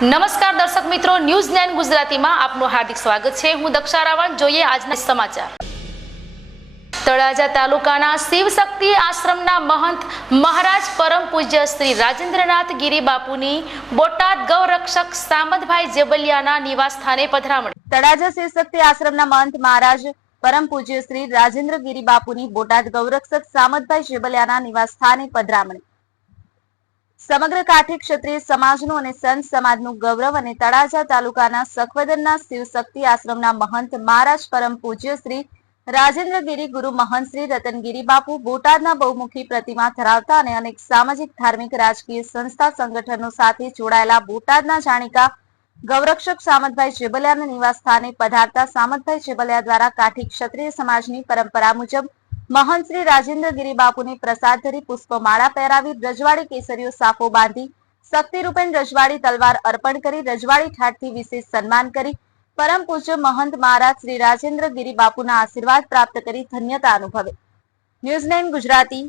નમસ્કાર દર્શક મિત્રો, ન્યૂઝ 9 ગુજરાતીમાં આપનું હાર્દિક સ્વાગત છે। હું દક્ષા રાવળ। જોઈએ આજના સમાચાર। તળાજા તાલુકાના શિવશક્તિ આશ્રમના મહંત મહારાજ પરમ પૂજ્ય શ્રી રાજેન્દ્રનાથ ગિરી બાપુની બોટાદ ગૌરક્ષક સામતભાઈ જેબલિયાના નિવાસ સ્થાને પધરામણી। તળાજા શિવશક્તિ આશ્રમના મહંત મહારાજ પરમ પૂજ્ય શ્રી રાજેન્દ્ર ગિરી બાપુની બોટાદ ગૌરક્ષક સામતભાઈ જેબલિયાના નિવાસ સ્થાને પધરામણી। સમગ્ર કાઠી ક્ષત્રિય સમાજનું અને સંત સમાજનું ગૌરવ અને તળાજા તાલુકાના સખવદરના શિવશક્તિ આશ્રમના મહંત મહારાજ પરમ પૂજ્ય શ્રી રાજેન્દ્રગીરી ગુરુ મહંત શ્રી રતનગીરી બાપુ બોટાદના બહુમુખી પ્રતિમા ધરાવતા અને અનેક સામાજિક ધાર્મિક રાજકીય સંસ્થા સંગઠનો સાથે જોડાયેલા બોટાદના જાણીતા ગૌરક્ષક સામતભાઈ જેબલિયાના નિવાસ સ્થાને પધારતા સામતભાઈ જેબલિયા દ્વારા કાઠી ક્ષત્રિય સમાજની પરંપરા મુજબ મહંત શ્રી રાજેન્દ્રગીરી બાપુને પ્રસાદ ધરી પુષ્પમાળા પહેરાવી રજવાડી કેસરીઓ સાફો બાંધી શક્તિરૂપેણ રજવાડી તલવાર અર્પણ કરી રજવાડી ઠાઠથી વિશેષ સન્માન કરી પરમ પૂજ્ય મહંત મહારાજ શ્રી રાજેન્દ્રગીરી બાપુના આશીર્વાદ પ્રાપ્ત કરી ધન્યતા અનુભવે। ન્યૂઝ 9 ગુજરાતી।